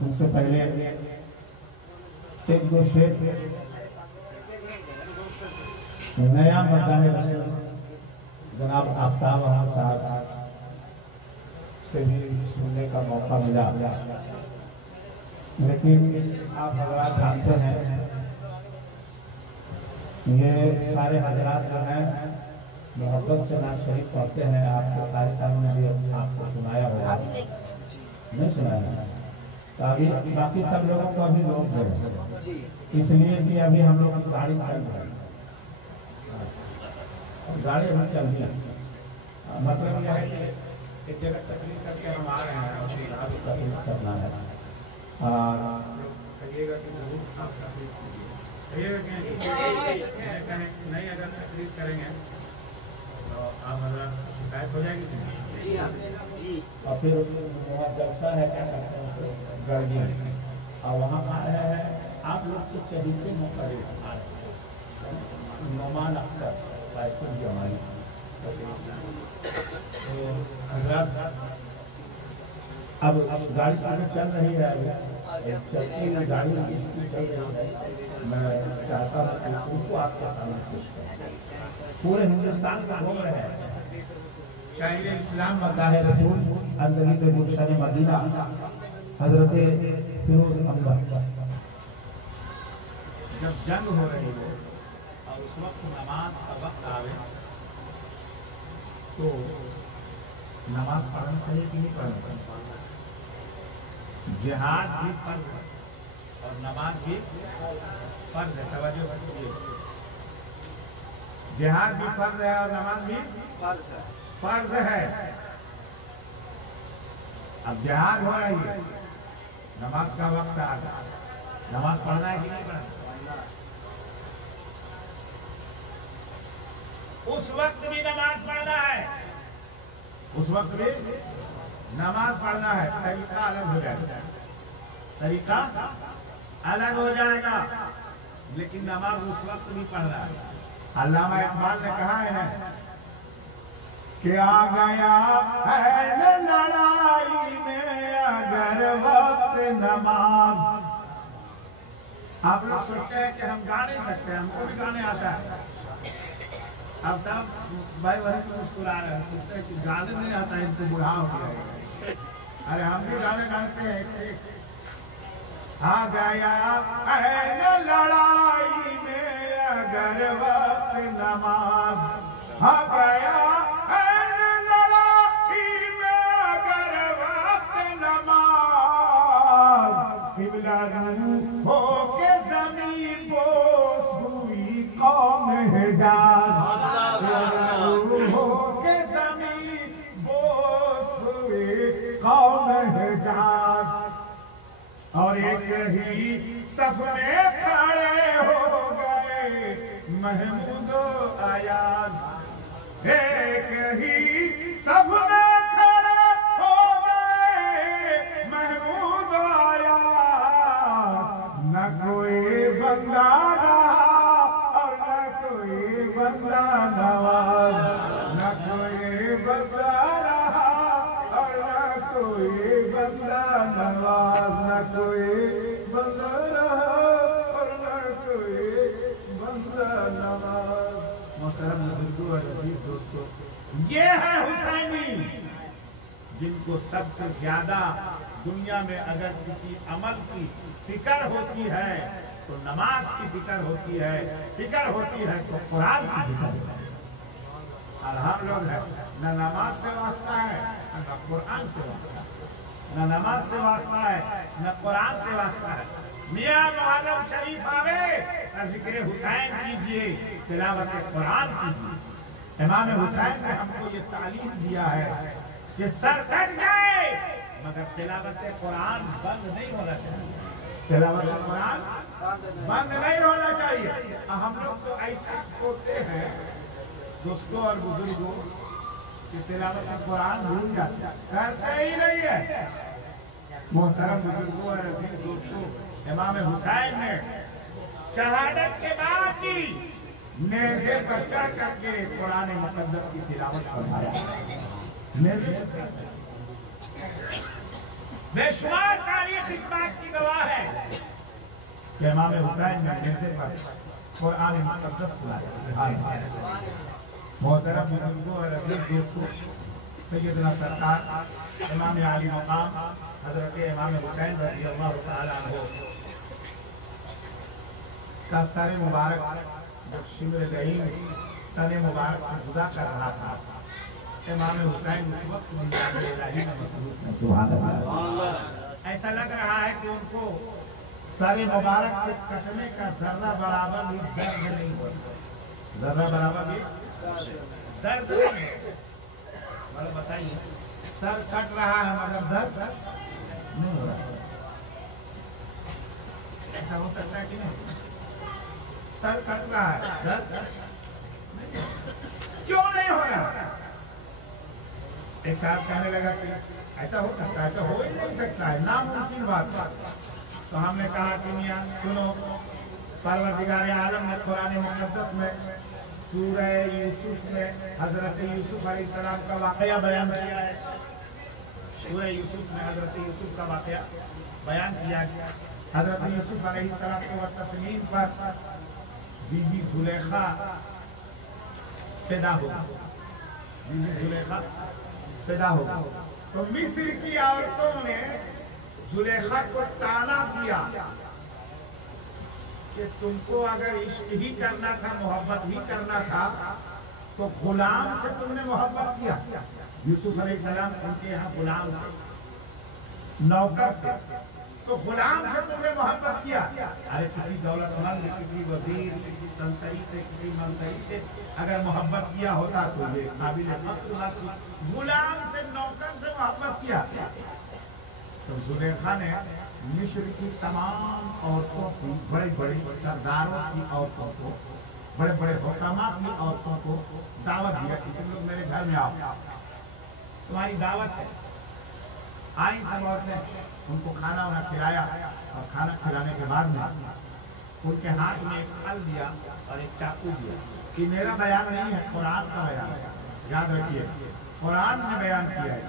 ان سے پہلے ایک دو شیخ نیا مداح جناب آفتاب احمد صاحب سے بھی سننے کا موقع ملا، لیکن آپ حضرات جانتے ہیں یہ سارے حضرات جو ہیں محبت سے نعت شریف پڑھتے ہیں. آپ کو سارے ٹائم میں بھی آپ کو سنایا ہوگا، نہیں سنایا؟ تو ابھی باقی سب لوگوں کو ابھی روک دیں، اس لیے کہ ابھی ہم لوگ کی گاڑی چل رہی ہے، گاڑی ہم چل رہی ہے. مطلب یہ ہے کہ ایک جگہ تقریر کر کے ہم آ رہے ہیں اور یہاں بھی تقریر کرنا ہے. اور کہیے گا کہ ضرور آپ تقریر کیجیے، کہیے گا کہ نہیں اگر تقریر کریں گے تو آپ حضرات شکایت ہو جائے گی. اور پھر وہاں جلسہ ہے کیا کہتے ہیں گرمی، اور وہاں آ رہے ہیں آپ لوگ سے چہیتے مقرر نعمان اختر رائفل بھی ہماری حضرات. اب گاڑی چل رہی ہے، چلتی ہوئی گاڑی چل رہی ہے. میں چاہتا ہوں کہ ان کو آپ کے سامنے پیش کریں. پورے ہندوستان کا گھوم رہے ہیں شاعر اسلام مداح رسول اندریب گلشن مدینہ حضرت فیروز احمد. جب جنگ ہو رہی ہو اور اس وقت نماز کا وقت آئے تو نماز پڑھنا چاہیے کہ نہیں پڑھنا چاہیے؟ جہاد بھی فرض ہے اور نماز بھی فرض ہے. توجہ کیجیے، جہاد بھی فرض ہے اور نماز بھی فرض ہے. اب جہاد ہو رہی ہے، نماز کا وقت آ گیا، نماز پڑھنا ہے کہ نہیں پڑھنا؟ اس وقت بھی نماز پڑھنا ہے، اس وقت بھی نماز پڑھنا ہے. طریقہ الگ ہو جائے گا، طریقہ الگ ہو جائے گا، لیکن نماز اس وقت بھی پڑھنا ہے. علامہ اقبال نے کہا ہے کہ آ گیا ہے لڑائی میں اگر وقت نماز. آپ لوگ سوچتے ہیں کہ ہم گا نہیں سکتے، ہم کو بھی گانے آتا ہے. اب تب بھائی وہی سے مسکرا رہے ہیں، سوچتے ہیں کہ گانے نہیں آتا ہے، ان کو بڑھا ہو گیا. ارے ہم بھی گانے گاتے ہیں ایک سے ایک. آ گیا ہے لڑائی میں اگر وقت نماز، آ گیا ہے لڑائی میں اگر وقت نماز. قبلہ رو ہو کے زمین بوس ہوئی قوم حجاز، ہو کے زمین بوس ہوئی قوم حجاز. اور ایک ہی صف میں کھڑے ہو گئے محمود و ایاز. ایک ہی صف میں کھڑے ہو گئے محمود و ایاز. نہ کوئی بندہ رہا اور نہ کوئی بندہ نواز، نہ کوئی بندہ رہا اور نہ کوئی بندہ نواز، نہ کوئی بندہ رہا اور نہ کوئی بندہ نواز. محترم بزرگوں اور عزیز دوستو، یہ ہے حسینی جن کو سب سے زیادہ دنیا میں اگر کسی عمل کی فکر ہوتی ہے تو نماز کی فکر ہوتی ہے، فکر ہوتی ہے تو قرآن کی فکر ہوتی ہے. اور ہم لوگ ہیں نہ نماز سے واسطہ ہے نہ قرآن سے واسطہ ہے، نہ نماز سے واسطہ ہے نہ قرآن سے واسطہ ہے. میاں محرم شریف آوے اور ذکر حسین کیجئے، تلاوت قرآن کیجئے. امام حسین نے ہم کو یہ تعلیم دیا ہے کہ سر کٹ جائے مگر تلاوت قرآن بند نہیں ہونا چاہیے، تلاوت قرآن بند نہیں ہونا چاہیے. ہم لوگ تو ایسے ہوتے ہیں دوستوں اور بزرگوں کہ تلاوت قرآن بھول جاتے ہیں، کرتے ہی نہیں ہے. محترم بزرگوں اور عزیز دوستوں، امام حسین نے شہادت کے بعد بھی نیزے پر چڑھ کر کے قرآن مقدس کی تلاوت فرمایا. نیزے پر بے شمار تاریخ اس بات کہ امام حسین نے میرے پر قرآن مقدس سنایا۔ محترم بزرگوں اور عزیز دوستوں، سیدنا سرکار امام علی مقام حضرت امام حسین رضی اللہ تعالیٰ عنہ کا سر مبارک جب شمر گئی تن مبارک سے جدا کر رہا تھا، امام حسین اس وقت منظر الہی میں مصروف ہیں۔ سبحان اللہ۔ ایسا لگ رہا ہے کہ ان کو سر مبارک کے کٹنے کا ذرہ برابر بھی درد نہیں ہوا، ذرہ برابر بھی درد نہیں ہے۔ مگر بتائیے، سر کٹ رہا ہے مگر درد نہیں ہو رہا، ایسا ہو سکتا ہے کہ نہیں؟ سر کٹ رہا ہے، درد کیوں نہیں ہو رہا؟ ایک صاحب کہنے لگا کہ ایسا ہو سکتا ہے، ایسا ہو ہی نہیں سکتا ہے، ناممکن بات۔ تو ہم نے کہا کہ میاں سنو، پروردگار عالم نے قرآن مقدس میں سورہ یوسف میں حضرت یوسف علیہ السلام کا واقعہ بیان کیا ہے۔ سورہ یوسف میں حضرت یوسف کا واقعہ بیان کیا گیا۔ حضرت یوسف علیہ السلام کے تسلیم پر بی بی زلیخا پیدا ہو، بی بی زلیخا پیدا ہو، تو مصر کی عورتوں نے زلیخا کو طعنہ دیا کہ تم کو اگر عشق ہی کرنا تھا، محبت ہی کرنا تھا تو غلام سے تم نے محبت کیا۔ یوسف علیہ السلام ان کے یہاں غلام تھے، نوکر تھے، تو غلام سے تم نے محبت کیا۔ ارے کسی دولت مند، کسی وزیر، کسی سنتری سے، کسی منتری سے اگر محبت کیا ہوتا تو یہ قابل فخر بات تھی، غلام سے، نوکر سے محبت کیا۔ تو زلیخا نے مصر کی تمام عورتوں کی، بڑے بڑے سرداروں کی عورتوں کو، بڑے بڑے حکامات کی عورتوں کو دعوت دیا کہ تم لوگ میرے گھر میں آؤ، تمہاری دعوت ہے۔ آئیں سب عورتیں، ان کو کھانا وانا کھلایا، اور کھانا کھلانے کے بعد میں ان کے ہاتھ میں ایک پھل دیا اور ایک چاقو دیا۔ یہ میرا بیان نہیں ہے، قرآن کا بیان ہے، یاد رکھیے، قرآن نے بیان کیا ہے۔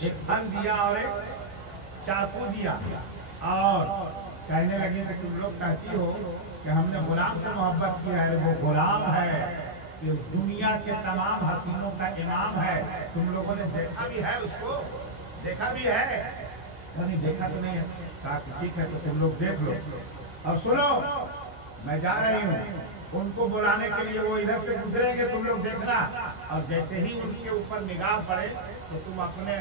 ایک پھل دیا اور ایک چاقو دیا، اور کہنے لگے کہ تم لوگ کہتی ہو کہ ہم نے غلام سے محبت کی ہے، وہ غلام ہے کہ دنیا کے تمام حسینوں کا امام ہے، تم لوگوں نے دیکھا بھی ہے، اس کو دیکھا بھی ہے؟ نہیں دیکھا تو نہیں ہے۔ کہا کہ ٹھیک ہے، تو تم لوگ دیکھ لو، اور سنو میں جا رہی ہوں، ان کو بلانے کے لیے وہ ادھر سے گزریں گے، تم لوگ دیکھنا، اور جیسے ہی ان کے اوپر نگاہ پڑے تو تم اپنے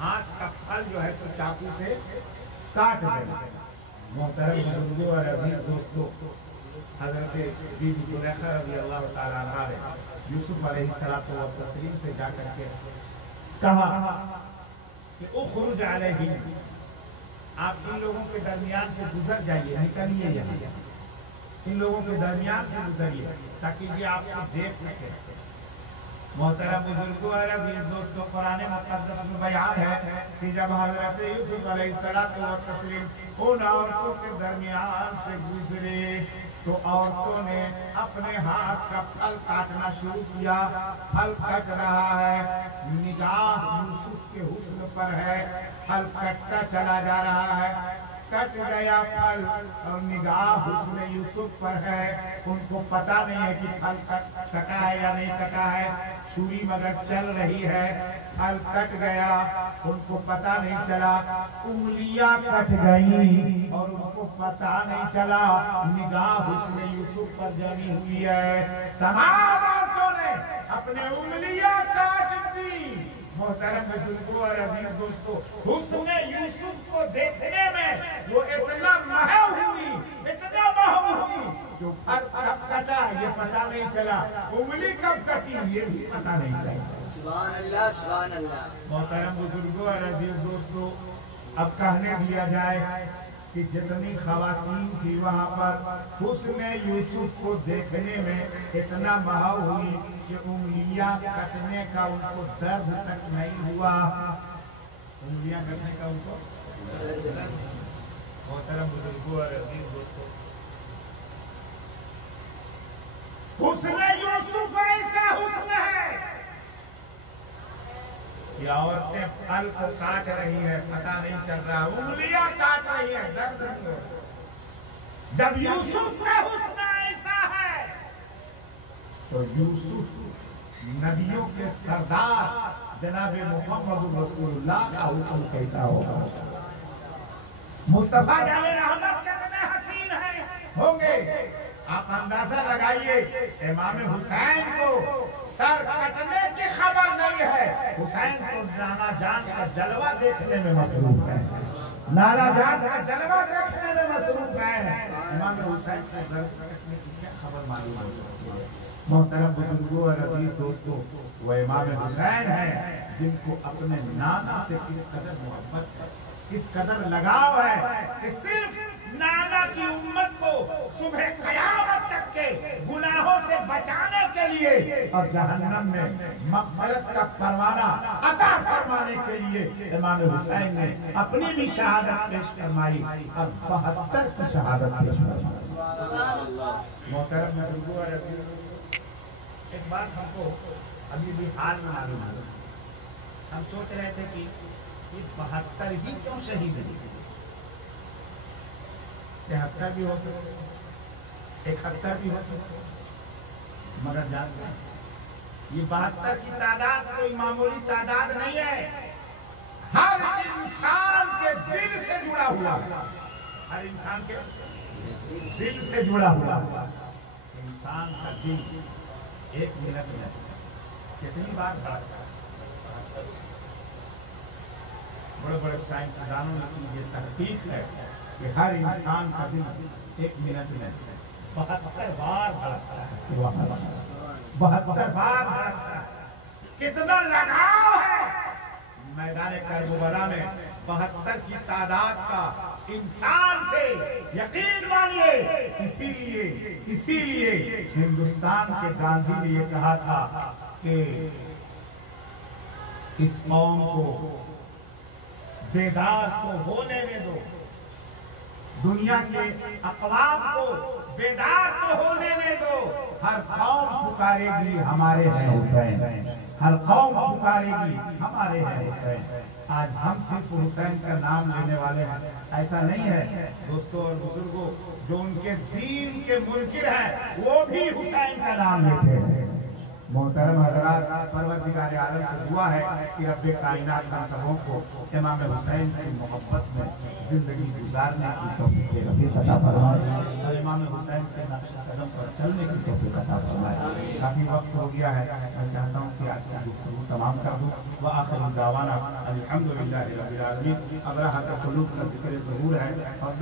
ہاتھ کا پھل جو ہے تو چاقو سے کاٹ دینا۔ محترم بزرگوں اور عزیز دوستوں، حضرت بی بی زلیخا رضی اللہ تعالیٰ عنہا نے یوسف علیہ السلام و تسلیم سے جا کر کے کہا کہ اخرج علیہم، آپ ان لوگوں کے درمیان سے گزر جائیے، نکلیے یہاں، ان لوگوں کے درمیان سے گزریے تاکہ یہ آپ کو دیکھ سکے۔ محترم بزرگوں اور عزیز دوستوں، قرآن مقدس میں بیان ہے کہ جب حضرت یوسف علیہ السلام و تسلیم ان عورتوں کے درمیان سے گزرے تو عورتوں نے اپنے ہاتھ کا پھل کاٹنا شروع کیا۔ پھل کٹ رہا ہے، نگاہ یوسف کے حسن پر ہے، پھل کٹتا چلا جا رہا ہے، کٹ گیا پھل اور نگاہ حسن یوسف پر ہے۔ ان کو پتا نہیں ہے کہ پھل کٹا ہے یا نہیں کٹا ہے، چھری مگر چل رہی ہے، پھل کٹ گیا، ان کو پتا نہیں چلا، انگلیاں کٹ گئی اور ان کو پتا نہیں چلا، نگاہ حسن یوسف پر جمی ہوئی ہے۔ تمام عورتوں نے اپنے انگلیاں کاٹ دی۔ محترم بزرگوں اور عزیز دوستوں، حسن یوسف کو دیکھنے میں وہ اتنا محو ہوئی، اتنا محو ہوئی، جو پھل کب کٹا یہ پتا نہیں چلا، انگلی کب کٹی یہ بھی پتا نہیں چلا۔ سبحان اللہ، سبحان اللہ۔ محترم بزرگوں اور عزیز دوستوں، اب کہنے دیا جائے کہ جتنی خواتین تھی وہاں پر حسن یوسف کو دیکھنے میں اتنا محو ہوئی کہ انگلیاں کٹنے کا ان کو درد تک نہیں ہوا، انگلیاں کٹنے کا ان کو۔ محترم بزرگوں اور عزیز دوستوں، حسن یوسف ایسا حسن ہے کہ عورتیں پھل کو کاٹ رہی ہے، پتہ نہیں چل رہا، انگلیاں کاٹ رہی ہے، درد نہیں ہو رہا، جب یوسف کا حسن ایسا ہے تو یوسف نبیوں کے سردار جناب محمد رسول اللہ کا حسن کیسا ہوگا؟ مصطفیٰ جان رحمت کتنے حسین ہیں ہوں گے؟ آپ اندازہ لگائیے، امام حسین کو سر کٹنے کی خبر نہیں ہے، حسین کو نانا جان کا جلوہ دیکھنے میں مصروف ہے، نانا جان کا جلوہ دیکھنے میں مصروف ہے۔ امام حسین کو سر کٹنے کی کیا خبر معلوم ہو سکتی ہے؟ محترم بزرگوں اور عزیز دوستوں، وہ امام حسین ہیں جن کو اپنے نانا سے کس قدر محبت ہے، کس قدر لگاؤ ہے کہ صرف نانا کی امت کو صبح قیامت تک کے گناہوں سے بچانے کے لیے اور جہنم میں مغفرت کا پروانہ عطا فرمانے کے لیے امام حسین نے اپنی بھی شہادت پیش فرمائی اور 72 کی شہادت پیش فرمائی۔ محترم بزرگوں اور عزیزوں، ایک بات ہم کو ابھی بھی حال میں معلوم ہے، ہم سوچ رہے تھے کہ یہ 72 ہی کیوں شہید ہوئے؟ 73 بھی ہو سکتے، 71 بھی ہو سکتے، مگر جانتے ہیں یہ 72 کی تعداد کوئی معمولی تعداد نہیں ہے، ہر انسان کے دل سے جڑا ہوا ہے، ہر انسان کے دل سے جڑا ہوا ہے۔ انسان کا دل ایک منٹ میں کتنی بار بڑھتا ہے؟ بڑے بڑے سائنسدانوں نے یہ تحقیق ہے کہ ہر انسان کا دل ایک منٹ میں 72 بار بڑھتا ہے، 72 بار بڑھتا ہے۔ کتنا لگاؤ ہے میدان کربلا میں 72 کی تعداد کا انسان سے، یقین مانیے۔ اسی لیے ہندوستان کے گاندھی نے یہ کہا تھا کہ اس قوم کو بیدار کو ہونے دو، دنیا کے اقوام کو بیدار کو ہونے دو، ہر قوم پکارے گی ہمارے ہیں حسین، ہر قوم پکارے گی ہمارے ہیں حسین۔ آج ہم صرف حسین کا نام لینے والے ہیں ایسا نہیں ہے دوستوں اور بزرگوں، جو ان کے دین کے منکر ہیں وہ بھی حسین کا نام لیتے ہیں۔ محترم حضرات، پروردگار عالم سے دعا ہے کہ رب کائنات ہم سبوں کو امام حسین کی محبت میں زندگی گزارنے کی توفیق عطا فرمائے اور امام حسین کے نقش قدم پر چلنے کی توفیق عطا فرمائے۔ کافی وقت ہو گیا ہے، میں چاہتا ہوں کہ آج کی گفتگو تمام کر دوں۔ وآخر دعوانا الحمدللہ رب العالمین۔ ابرہۃ قلوب کا ذکر ضرور ہے اور